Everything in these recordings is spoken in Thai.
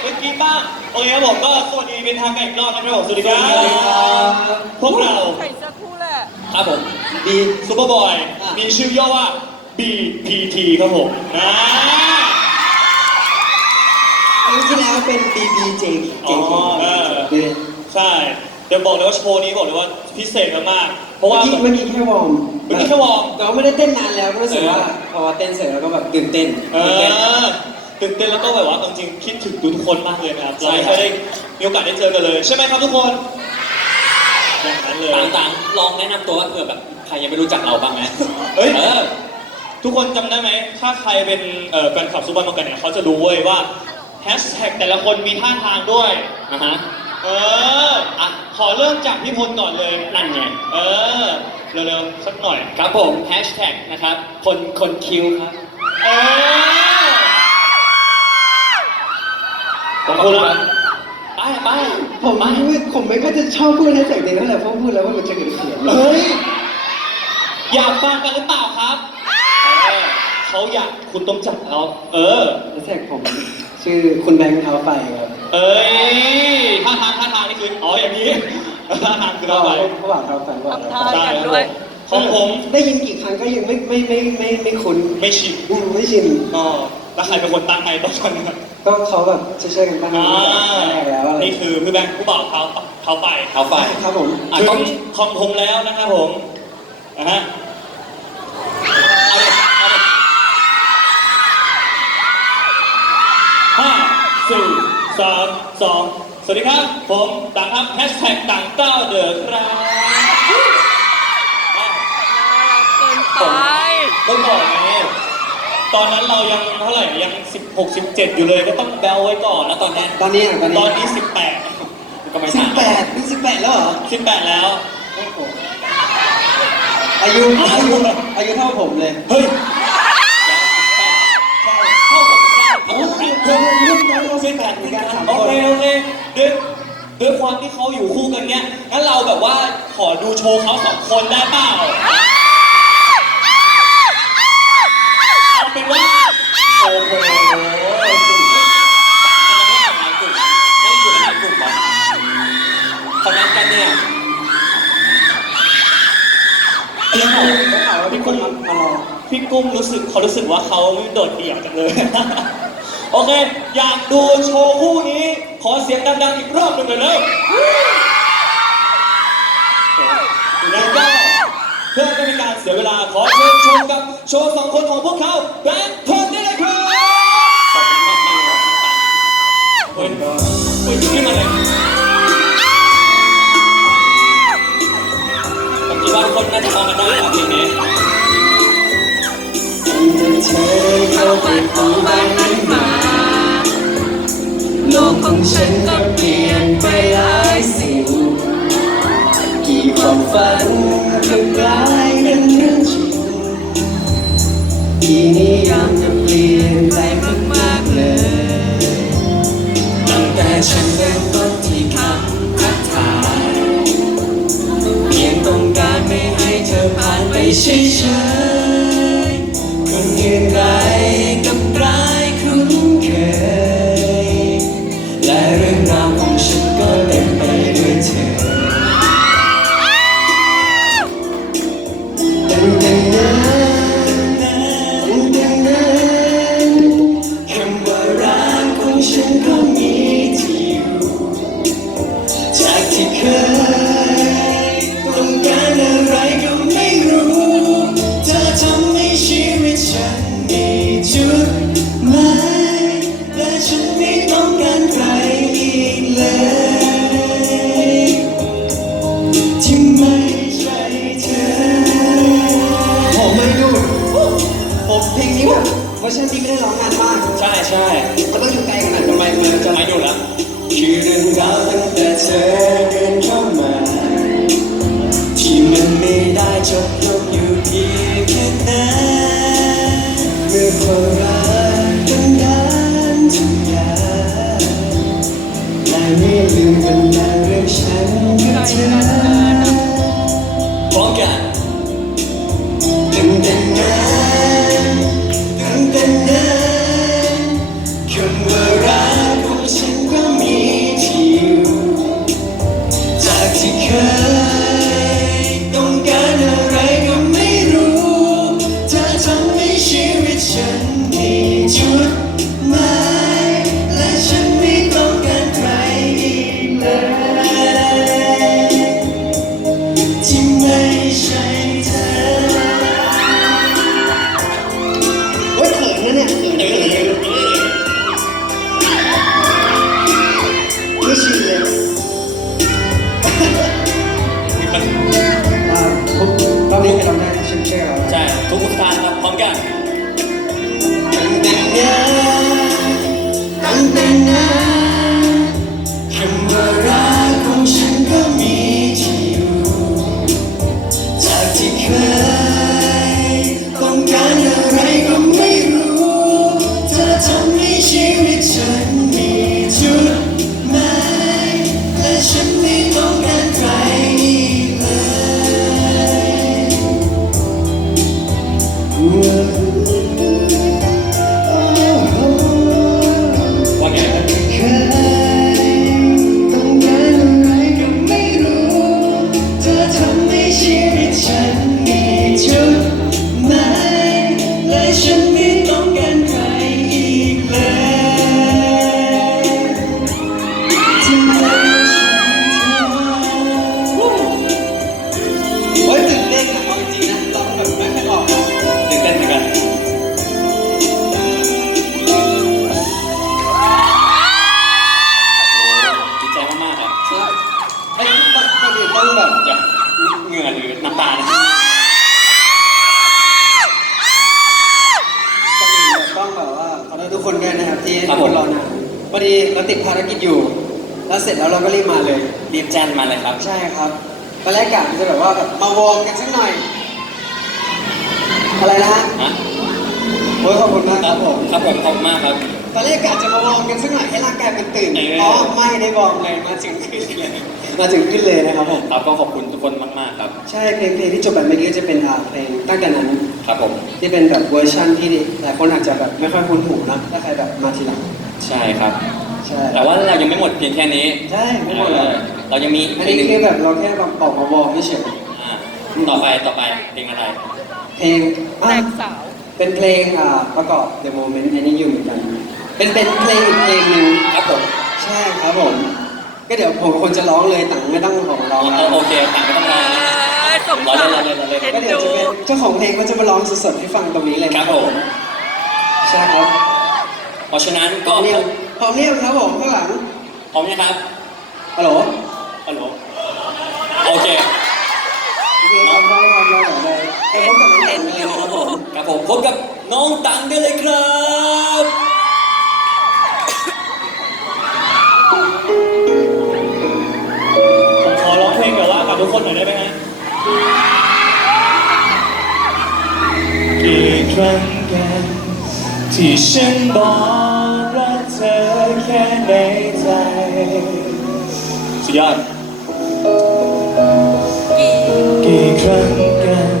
เก็บไว้กรีดบ้างโอเคครับผมก็สวัสดีเป็นทางการอีกรอบนะครับผมสวัสดีครับพวกเราใส่เสื้อคู่แหละครับผมดีซูเปอร์บอยอะมีชื่อย่อว่า BPT ครับผมนะครั้งที่แล้วเป็น BBJ อ๋อเออใช่เดี๋ยวบอกเลยว่าโชว์นี้บอกเลยว่าพิเศษมากๆเพราะเมื่อว่ากี้เมื่อกี้แค่วอร์มเมื่อกี้แค่วอร์มแต่ว่าไม่ได้เต้นนานแล้วก็รู้สึกว่าพอเต้นเสร็จแล้วก็แบบตื่นเต้นเออ ตื่นเต้นแล้วก็แบบว่าจริงๆคิดถึงทุกคนมากเลยนะครับใช่เราไม่ครัเคบยได้มีโอกาสได้เจอกันเลย ใช่ไหมครับทุกคนอย่างนั้นเลยต่างๆลองแนะนำตัวว่าเผื่อแบบใครยังไม่รู้จักเราบ้างไหมเฮ้ย เออ ทุกคนจำได้ไหม ถ้าใครเป็นเอ่อแฟนคลับซูเปอร์มาร์เก็ตเนี่ยเขาจะรู้เว้ยว่าแฮชแท็กแต่ละคนมีท่าทางด้วย อะฮะ เอออะขอเริ่มจากพี่พลก่อนเลยนั่นไง เออ เร็วๆ สักหน่อย ครับผมแฮชแท็กนะครับ คนคนคิวครับ เออ ขอบคุณครับไปไปผมไม่ผมไม่ก็จะชอบพูดในแสงเดียวนั่นแหละเพราะพูดแล้วว่ามันจะเกิดเสียงเฮ้ยอยากฟังกันหรือเปล่าครับเออเขาอยากคุณต้องจับเขาเออในแสงผมชื่อคุณแบงค์เท้าไฟครับเอ้ยท่าทางท่าทางนี่คืออ๋ออย่างนี้ท่าทางคือก็เราไประหว่างเท้าไฟระหว่างทำเท้าท่าไฟกันด้วย ของผมได้ยินกี่ครั้งก็ยังไม่ไม่ไม่ไม่ไม่คุ้นไม่ชิน อืมไม่ชินอ๋อแล้วใครเป็นคนตั้งให้ตอนนั้น ก็เขาแบบช่วยๆกันตั้งอ่าแรกแล้วอะไรนี่คือพี่แบงค์ผู้บ่าวเขาเขาไปเอาไปครับผมอะถึต้องงของผมแล้วนะครับผมนะฮะเอาเลยเอาเลยห้าสี่สามสองสวัสดีครับ ผมต่างครับแฮชแท็กต่างเต้าเดอะครับอะ น่ารักเกินไป ต้องบอกไง ตอนนั้นเรายังเท่าไหร่ยัง 16 17 อยู่เลยก็ต้องแบลไว้ก่อนแล้วตอนนี้ตอนนี้อะตอนตอนนี้นี้ก็ไม่สิต่าบงแปดนี่สิบแปดแล้วเหรอ18 18 แล้วโอ้โหอายุอายุอายุเท่าผมเลยเฮ้ยเท่ากับการโอ้โหเพิ่มเรื่องน้อยเราสิบแปดเหมือนกันสามโอคนเคโอเคด้วยด้วยความที่เขาอยู่คู่กันเนี้ยงั้นเราแบบว่าขอดูโชว์เขาสองคนได้เปล่าเอา อ้โหไม่อยู่ในกลุ่มไม่อยู่ในกลุ่มบอลเขานัดกันเนี่ยเดี๋ยวผมได้ข่าวว่าพี่คนมามารอพี่กุ้งรู้สึกเขารู้สึกว่าเขาโดดเดี่ยวจังเลย โอเค อยากดูโชว์คู่นี้ ขอเสียงดังๆอีกรอบหนึ่งเลยเร็วแล้วก็เพื่อไม่เป็นการเสียเวลาขอเชิญชมกับโชว์สองคนของพวกเขาแบงค์พลได้เลยครับ ขอบคุณมากๆครับ เฮ้ยเฮ้ยขึ้นมาเลยผมคิดว่าทุกคนน่าจะมองกันได้ครับเพลงนี้เธอเข้าไปของบ้านนั้นมา โลกของฉันก็เปลี่ยน ติดภารกิจอยู่ แล้วเสร็จแล้วเราก็รีบมาเลย รีบแจ้นมาเลยครับ ใช่ครับตอนแรกกะจะแบบว่าแบบมาวอร์มกันสักหน่อย อะไรนะฮะฮะโอ้ยขอบคุณมากครับผมครับผมขอบคุณมากครับ ตอนแรกกะจะมาวอร์มกันสักหน่อยให้ร่างกายมันตื่นเอออ๋อไม่ได้วอร์มเลยมาถึงขึ้นเลยมาถึงขึ้นเลยนะครับผมครับก็ขอบคุณทุกคนมากๆครับ ใช่เพลงเพลงที่จบแบบเมื่อกี้จะเป็นอ่าเพลงตั้งแต่นั้น ครับผม ที่เป็นแบบเวอร์ชั่นที่หลายคนอาจจะแบบไม่ค่อยคุ้นหูนะถ้าใครแบบมาทีหลัง ใช่ครับ ใช่ แต่ว่าเรายังไม่หมดเพียงแค่นี้ใช่ไม่หมดเลยเออเรายังมีอันเพลนี้งหนึ่งคือแบบเราแค่แบบออกมาวอร์มเฉยอ่าต่อไปต่อไปเพลงอะไรๆเพลงแตอะกสาว เป็นเพลงอ่าประกอบ The Moment อันนี้อยู่เหมือนกัน เป็นเป็นเพลงอีกเพลงหนึ่งครับผมใช่ครับผม ก็เดี๋ยวผมคนจะร้องเลยต่างไม่ต้องของร้องเอแล้อวโอเคต่างไม่ต้องรอนะเอ้ยสงรอสาเล่รนรอเล่นรอเล่นเห็นก็เดี๋ยวจะเป็นเจ้าของเพลงก็จะมาร้องสดๆให้ฟังตรงนี้เลยครับผมใช่ครับเพราะฉะนั้นพก็ร้อมเรียง พร้อมเรียงครับผมข้างหลังพร้อมนะครับฮัลโหลฮัลโหลโอเคโอเคครับพร้อมพร้อมแล้วเดี๋ยวเลยไปพบกับน้องเอ็นเลยนะครับผมครับผมพบกับน้องตังได้เลยครับผมขอร้องเพลงแบบว่ากับทุกคนหน่อยได้ไหมฮะกี่ครั้งกันที่ฉันบอก สุดยอดกี่กี่ครั้งกัน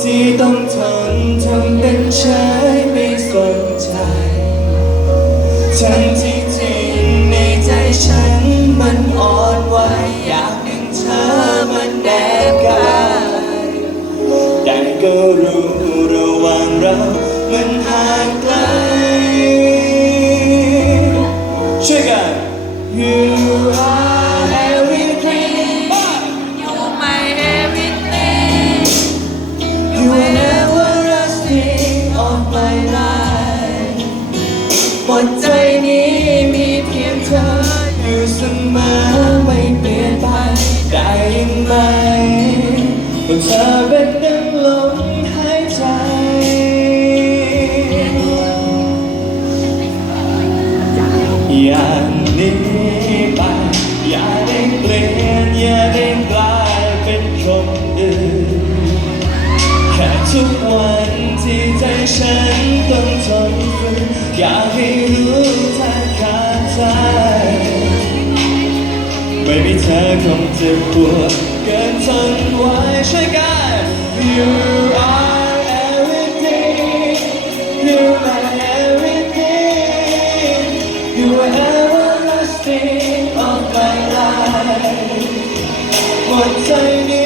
ที่ต้องทำเป็นเฉยไม่สนใจ ทั้งที่จริงในใจฉันมันอ่อนไหวอยากดึงเธอมันแนบกายแต่ก็รู้ระหว่างเรา มันห่างไกล ว่าเธอเป็นดังลมหายใจ อย่างนี้ไปอย่าได้เปลี่ยนอย่าได้กลายเป็นคนอื่นแค่ทุกวันที่ใจฉันต้องทนฝืนอยากให้รู้แทนขาดใจไม่มีเธอคงจะปวด หมดใจ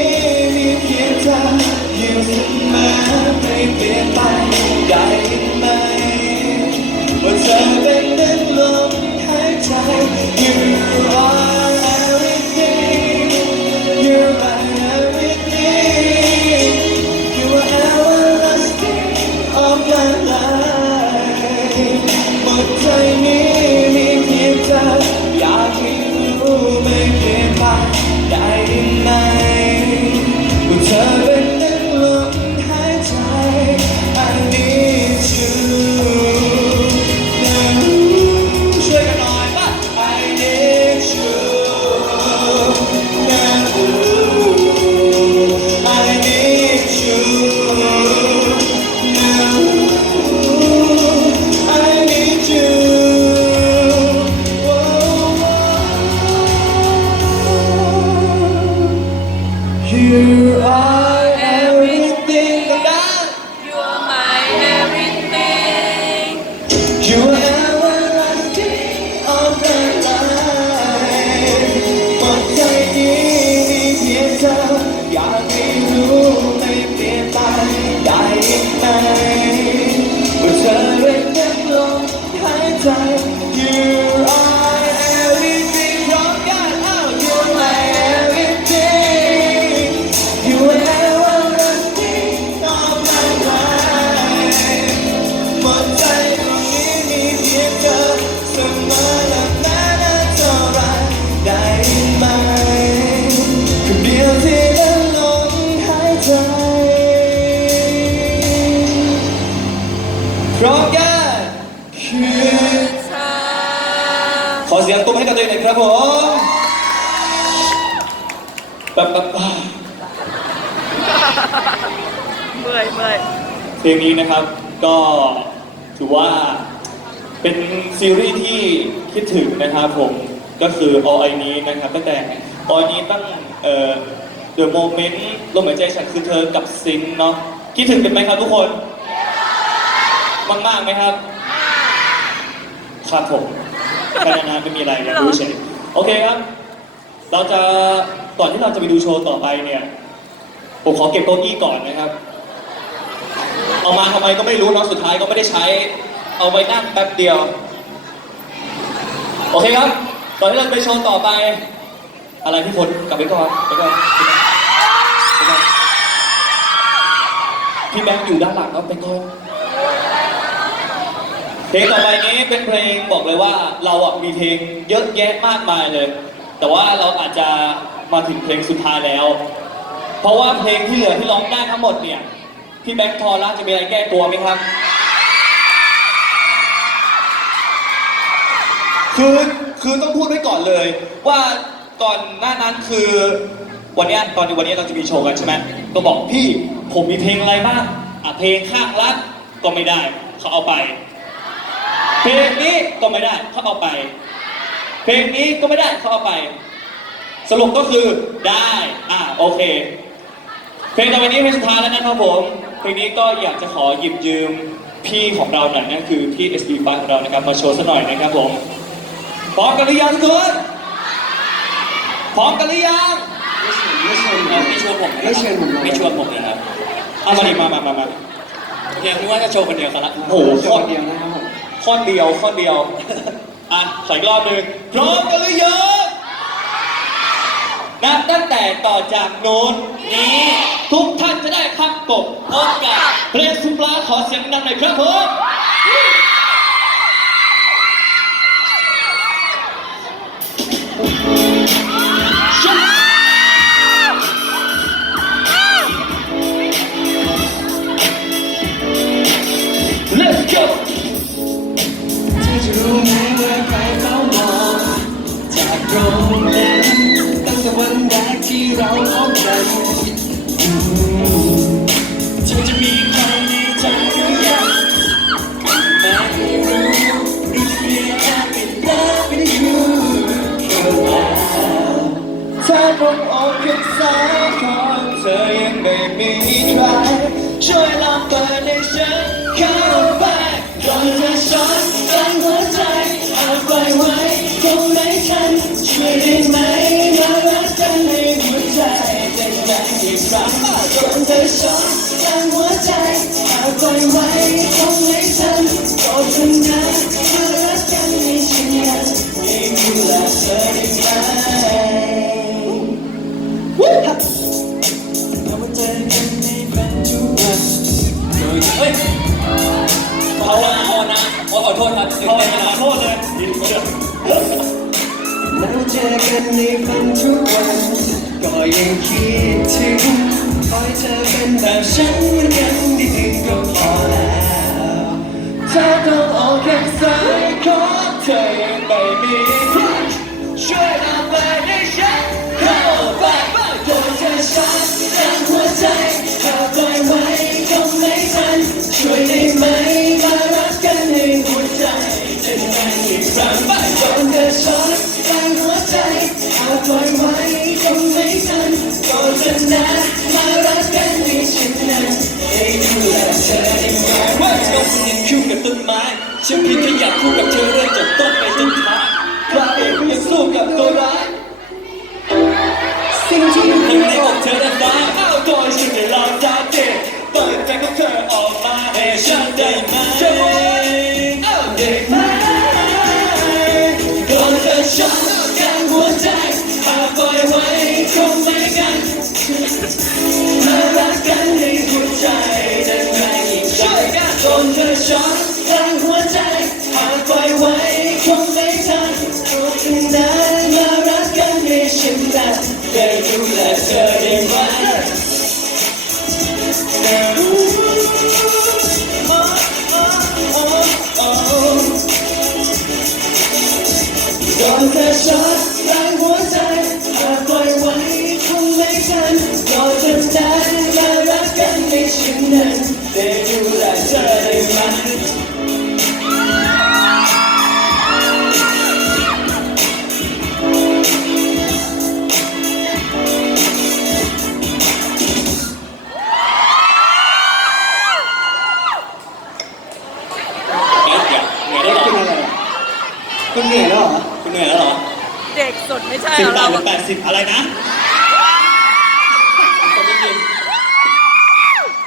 เพลงนี้นะครับก็ถือว่าเป็นซีรีส์ที่คิดถึงนะครับผมก็คือ All I Need นะครับตั้งแต่ All I Need ตั้งเอ่อ The Moment ลมหายใจฉันคือเธอกับซิงเนาะคิดถึงกันไหมครับทุกคน มากๆไหมครับ ครับผมแค่นั้นนะไม่มีอะไรอยากรู้เฉยโอเคครับ เราจะก่อนที่เราจะไปดูโชว์ต่อไปเนี่ย ผมขอเก็บเก้าอี้ก่อนนะครับ เอามาทำไมก็ไม่รู้เนาะสุดท้ายก็ไม่ได้ใช้ เอาไว้นั่งแป๊บเดียว โอเคครับก่อนที่เราจะไปโชว์ต่อไป อะไรพี่พลกลับไปก่อนไปก่อนไปก่อนพี่แบงค์อยู่ด้านหลังครับไปก่อนเพลงต่อไปนี้เป็นเพลงบอกเลยว่าเราอะมีเพลงเยอะแยะมากมายเลย แต่ว่าเราอาจจะมาถึงเพลงสุดท้ายแล้ว เพราะว่าเพลงที่เหลือที่ร้องได้ทั้งหมดเนี่ย พี่แบงค์ทอร่าจะมีอะไรแก้ตัวไหมครับ คือคือต้องพูดไว้ก่อนเลย ว่าก่อนหน้านั้นคือ วันเนี้ยตอนวันนี้เราจะมีโชว์กันใช่ไหมก็บอกพี่ผมมีเพลงอะไรบ้างอะเพลงข้างรักก็ไม่ได้เขาเอาไป เพลงนี้ก็ไม่ได้เขาเอาไป เพลงนี้ก็ไม่ได้เขาเอาไป สรุปก็คือได้อะโอเค เพลงต่อไปนี้เพลงสุดท้ายแล้วนะครับผม เพลงนี้ก็อยากจะขอหยิบยืมพี่ของเราหน่อยนั่นคือพี่ SB 5 ของเรานะครับมาโชว์สักหน่อยนะครับผมพร้อมกันหรือยังทุกคนพร้อมกันหรือยังไม่เชิญเออไม่ชวนผมนะครับไม่เชิญผมไม่ชวนผมนะครับเอามาดิมามามามาโอเคนึกว่าจะโชว์คนเดียวกันละโอ้โหคข้อนเดียวนะครับผมข้อเดียวข้อเดียวอะใส่อีกรอบหนึ่งพร้อมกันหรือยัง นับตั้งแต่ต่อจากโน้นนี้ ทุกท่านจะได้พักกบโอกาสเพลงสุปลาขอเสียงดังหน่อยครับผม ที่เราพบกันเธอจะมีใครในใจหรือยังแต่ไม่รู้รู้เพียงแค่เป็น love with you for now ถ้าผมออกแค่สายของเธอยังไม่มีใครช่วยลองเปิดให้ฉันเข้าไปก่อนจะช็อต อย่างอีกครั้งก่อนจะช็อตกันหัวใจเอาปล่อยไว้คงไม่ทันก็เพิ่งนะมารักกันในฉันยังไม่ดูแลเธอได้ไหมเราเจอกันในปัจจุบันโดยเฮ้ยขอนะขอนะขอโทษครับขอโทษเลยดีกว่าเราเจอกันในฝันทุกัน ยังคิดถึงขอให้เธอเป็นแบบฉันวันยังนิดนึงก็พอแล้วถ้าต้องออกแค่ ฉันเพียงแค่อยากคู่กับเธอเรื่อยจากต้นไปจนท้ายใครยังสู้กับตัวร้ายสิ่งที่อยู่ในอกเธอด้านซ้ายเอาตัวฉันได้ลองจับเด็กเปิดใจของเธอออกมาให้ฉันได้ไหม คุณเหนื่อยแล้วเหรอคุณเหนื่อยแล้วเหรอเด็กสุดไม่ใช่สิบเหรอแปเราดหรือแปดสิบอะไรนะคนไม่ยิน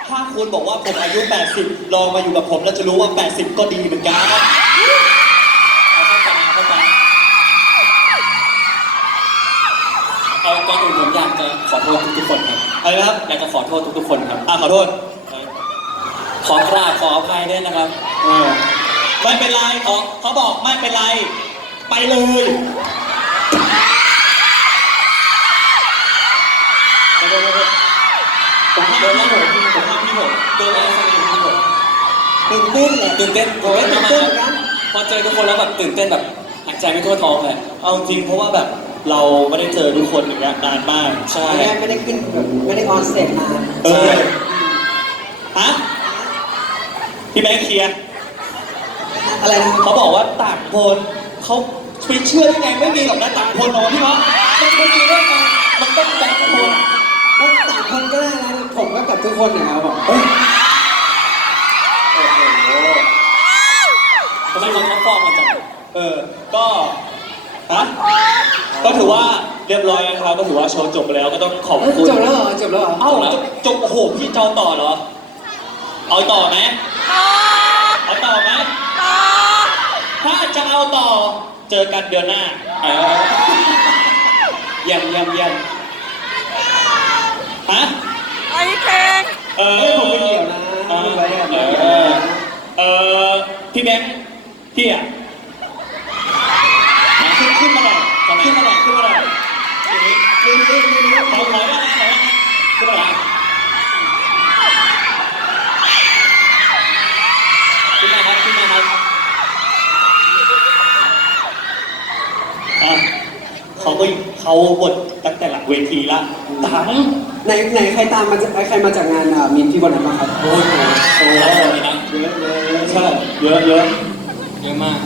ถ้าคุณบอกว่าผมอายุ80ลองมาอยู่กับผมแล้วจะรู้ว่า80ก็ดีเหมือนกันเอาเข้าไปเอาเข้าไปเอาก่อนอื่นผมอยากจะขอโทษทุกๆคนครับอะไรนะครับอยากจะขอโทษทุกๆคนครับอะขอโทษ ขอกราบขออภัยด้วยนะครับ เออไม่เป็นไรเขาเขาบอกไม่เป็นไร ไปเลยเดี๋ยวๆๆผมห้ามพี่ผมผมห้ามพี่ผมเดินอะไรสักอย่างที่ผมตื่นเต้นเลยตื่นเต้นโอ้ยตื่นเต้นนกันพอเจอทุกคนแล้วแบบตื่นเต้นแบบหายใจไม่ทั่วท้องเลยเอาจริงเพราะว่าแบบเราไม่ได้เจอทุกคนอย่างเงี้ยนานมากใช่ ไม่ได้ขึ้นแบบไม่ได้ออนเสเตมาเออ ฮะ พี่แบงค์เคลียร์อะไรนะเขาบอกว่าต่างคน เขาไปเชื่อได้ไงไม่มีหรอกนะต่างคนหรอกพี่เนาะมันไม่มีได้ไงมันต้องต่างคนต้องต่างคนก็ได้แล้วผมก็กับทุกคนนะครับบอกเอ้ยทำไมเขาต้องฟอกมาจังเออ ก็อะก็ถือว่าเรียบร้อยนะครับก็ถือว่าโชว์จบไปแล้วก็ต้องขอบคุณจบแล้วเหรอจบแล้วเหรอเอ้าจบจบโอ้โหพี่จอต่อเหรอ เอาต่อไหมเอาต่อไหมต่อ ถ้าจะเอาต่อเจอกันเดือนหน้าเออเยี่ยมเยี่ยมเยี่ยมฮะไอ้เพลงเออเอ้ยผมไม่เกี่ยวนะพูดไว้อะเออเออพี่แบงค์พี่อะมาขึ้นขึ้นมาหน่อยขึ้นมาหน่อยขึ้นมาหน่อยอย่างนี้ ไม่รู้ไม่รู้ ถอยถอยมาถอยมาขึ้นมาหน่อยขึ้นมาครับขึ้นมาครับอะเขาก็ เขาบทตั้งแต่หลังเวทีละตังไหนไหนใครตามมาจากใครมาจากงานอ่ามินที่วันนั้นบ้างครับโอ้ยโอ้โหโอ้โหเลยนะเยอะเลยใช่เยอะเยอะเยอะมาก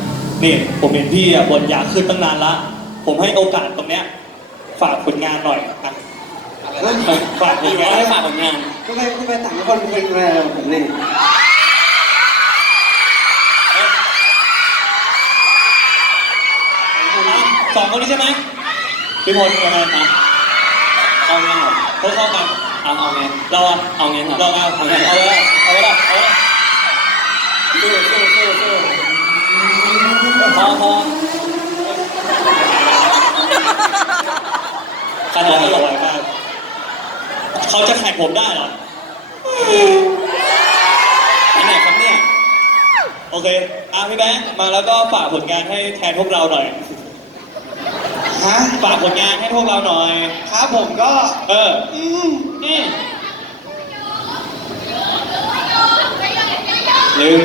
นี่ผมเห็นพี่อะบนอยากขึ้นตั้งนานละ ผมให้โอกาสตรงเนี้ยฝากผลงานหน่อยอะฝากผมีลไว้งานให้ฝากผลงานก็ไปก็ไปต่างคนเป็นอะไรผมเนี่ยอะสองคนนี้ใช่ไหม พี่พลยังไงอะเอาไงเหรอเขาเข้ากันเอาเอาไงเราอะเอาไงเหรอเราเอาเอาเอาไงไว้ละเอาไว้ละเอาไว้ละสู้สู้สู้สู้พอพอขนาดอยนี้อเหรร่ออยมากเขาจะแข่งผมได้เหรอไปไหนครับเนี่ย โอเค อะพี่แบงค์มาแล้วก็ฝากผลงานให้แทนพวกเราหน่อย ฮะฝากผลงานให้พวกเราหน่อย ครับผมก็ เอออืมอืมลืม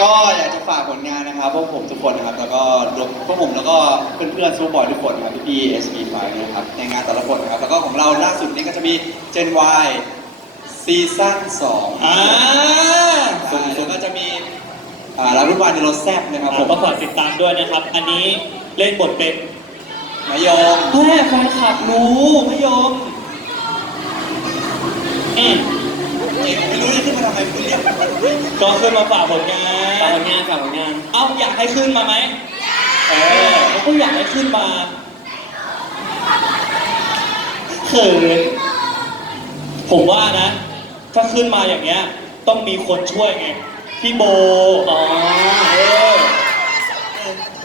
ก็อยากจะฝากผลงานนะครับพวกผมทุกคนนะครับแล้วก็รวมพวกผมแล้วก็เพื่อนๆซูบอยทุกคนนะครับพี่พี่ SP5 นะครับในงานแต่ละคนนะครับแล้วก็ของเราล่าสุดนี้ก็จะมี Gen Y ซีซั่น2อ่าใช่แล้วก็จะมีอ่าร้านรุ่นวายในรถแซ่บนะครับผผมมก็ฝากติดตามด้วยนะครับ อันนี้เล่นบทเป็น มายมแม่แฟนคลับรู้ไม่ยอมอืมเองไม่รู้จะขึ้นมาทำไมคุณเรียกผมมาทำไมก็ขึ้นมาฝากผลงาฝากผนลงานฝากผลงาน เอ้าอยากให้ขึ้นมาไหมเออเขาก็อยากให้ขึ้นมาเขินผมว่านะ ถ้าขึ้นมาอย่างเงี้ย ต้องมีคนช่วยไง พี่โบ อ๋อเออ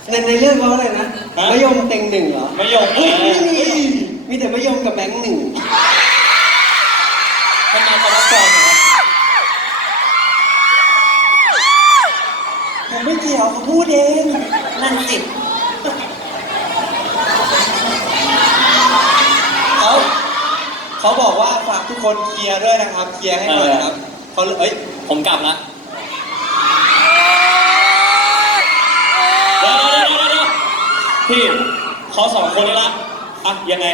ในในเรื่องเขาอะไรนะฮะ มะยมเต็งหนึ่งเหรอไม่ยอมเอเฮ้ยอไม่มีมีแต่มะยมกับแบงค์หนึ่งทำไมเขารับฟังนะผมไม่เกี่ยวเขาพูดเองนั่นสิเขาเขาบอกว่าฝากทุกคนเคลียร์ด้วยนะครับ เคลียร์ให้หน่อยนะครับเขาเอ้ยผมกลับละ เดี๋ยวเดี๋ยวเดี๋ยวเดี๋ยว พี่เขาสองคนนี้ละอะยังไง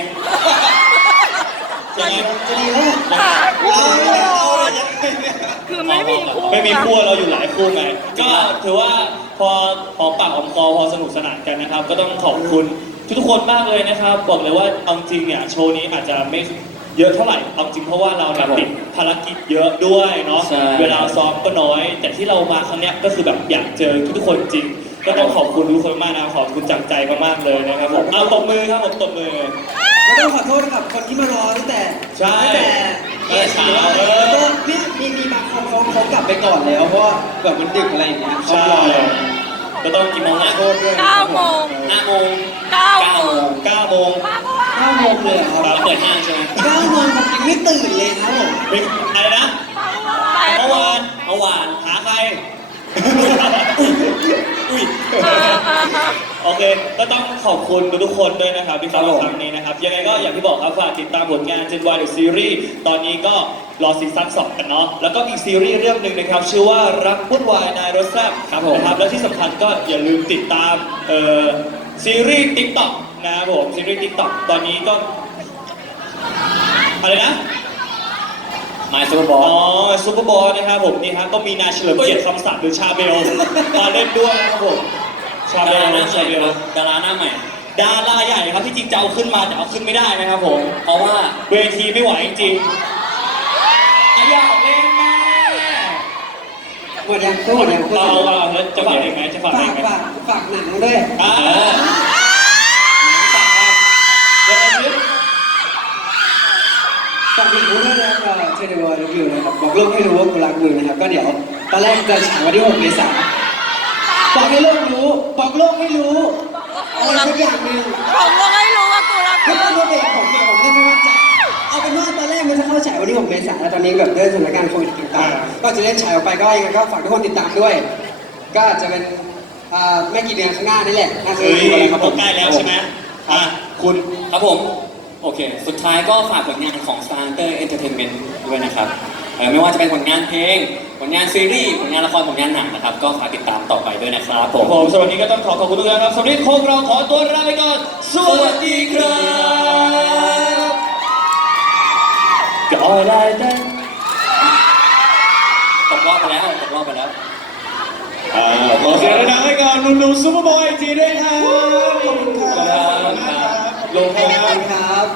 ยังไงจะดีแล้วเอาเลยเอาเลยยังไงเนี่ยคือไม่มีคู่ไม่มีนะคู่เราอยู่หลายคู่ไงก็ถือว่าพอหอมปากหอมคอพอสนุกสนานกันนะครับ ก็ต้องขอบคุณทุกๆคนมากเลยนะครับบอกเลยว่าเอาจริงเนี่ยโชว์นี้อาจจะไม่เยอะเท่าไหร่เอาจริงเพราะว่าเราเนี่ยติดภารกิจเยอะด้วยเนาะใช่เวลาซ้อมก็น้อย แต่ที่เรามาครั้งเนี้ยก็คือแบบอยากเจอทุกๆคนจริง ก็ต้องขอบคุณทุกคนมากนะขอบคุณจากใจมากๆเลยนะครับผมเอาตบมือครับผมตบมือก็ต้องขอโทษกับคนที่มารอตั้งแต่ใช่ตั้งแต่เออเช้าเออ แล้วก็มีมีมีบางคนเขาเขากลับไปก่อนแล้วเพราะว่าแบบมันดึกอะไรอย่างเงี้ยเขาใช่รอแล้วก็ต้องกินโมงขอนะโทษด้วยเก้าโมงห้าโมงเก้าโมงเก้าโมงเก้าโมงเลยเหรอคเรารับเปิดห้างใช่ไหมเก้าโมงผมยังไม่ตื่นเลยครับผมเป็นอะไรนะเมื่อวานเมื่อวานหาใคร อุ้ ยโอเค ก็ต้องขอบคุณทุกๆคนด้วยนะครับที่เข้าครับผมครั้งนี้นะครับ ยังไงก็อย่างที่บอกครับฝากติดตามผลงาน Gen Y The Series ตอนนี้ก็รอซีซั่น2กันเนาะ แล้วก็อีกซีรีส์เรื่องหนึ่งนะครับ ชื่อว่ารักวุ่นวายนายรถแซ่บครับผม นะครับ และที่สำคัญก็อย่าลืมติดตามเอ่อซีรีส์ TikTok นะครับผม ซีรีส์ TikTok ตอนนี้ก็อะไรนะ มาซูเปอร์บออ๋ลอซูเปอร์บอลนะครับผมนี่ฮะก็มีนายเฉลิมเกียรติคำศักดิ์หรือชาเบลมาเล่นด้วยนะครับผมชาดาเบลราหน้าใหชาม่เบลดาราหน้าใหม่ ดาราใหญ่ครับที่จริงจะเอาขึ้นมาแต่เอาขึ้นไม่ได้นะครับผม เพราะว่าเวทีไม่ไหวจริงๆอะอยากเล่นแม่หมดยังพูดหมดยังพูดเอาเอาเอาแล้วจะฝากยังไงจะฝากฝายักงไงฝากฝากหนังด้วยอ่ายังไงซิฝากหนังด้วยนะครับ เทเลวอร์รีวิวนะครับบอกโลกให้รู้ว่ากูรักมึงนะครับก็เดี๋ยวตอนแรกจะฉายวันที่6เมษายนบอกให้โลกรู้บอกโลกให้รู้อะไรสักอย่างหนึ่งผมก็ไม่รู้ว่ากูรักถ้าเป็นเด็กผมเนี่ยผมก็ไม่มั่นใจเอาเป็นว่าตอนแรกมันจะเข้าฉายวันที่6เมษายนแล้วตอนนี้แบบด้วยสถานการณ์โควิดต่างๆก็จะเล่นฉายออกไปก็ยังไงก็ฝากทุกคนติดตามด้วย ก็อาจจะเป็นอ่าไม่กี่เดือนข้างหน้านี่แหละน่าจะเฮ้ยได้ดูกันครับผม ใกล้แล้วใช่ไหมอะคุณครับผม โอเค สุดท้ายก็ฝากผลงานของ Star Hunter Entertainment ด้วยนะครับเอ่อไม่ว่าจะเป็นผลงานเพลง ผลงานซีรีส์ ผลงานละคร ผลงานหนังนะครับ ก็ฝากติดตามต่อไปด้วยนะครับผผมมผมสวัสดีก็ต้องขอขอบคุณทุกท่านครับสวัสดีพวกเราขอตัวลาไปก่อนสวัสดีครับก็ได้แต่ตกรอบไปแล้วตกรอบไปแล้ว อ่าขอเสียงดังๆให้กับหนุ่มๆซูเปอร์บอยอีกทีด้วยครับขอบคุณครับ ลงขอครับ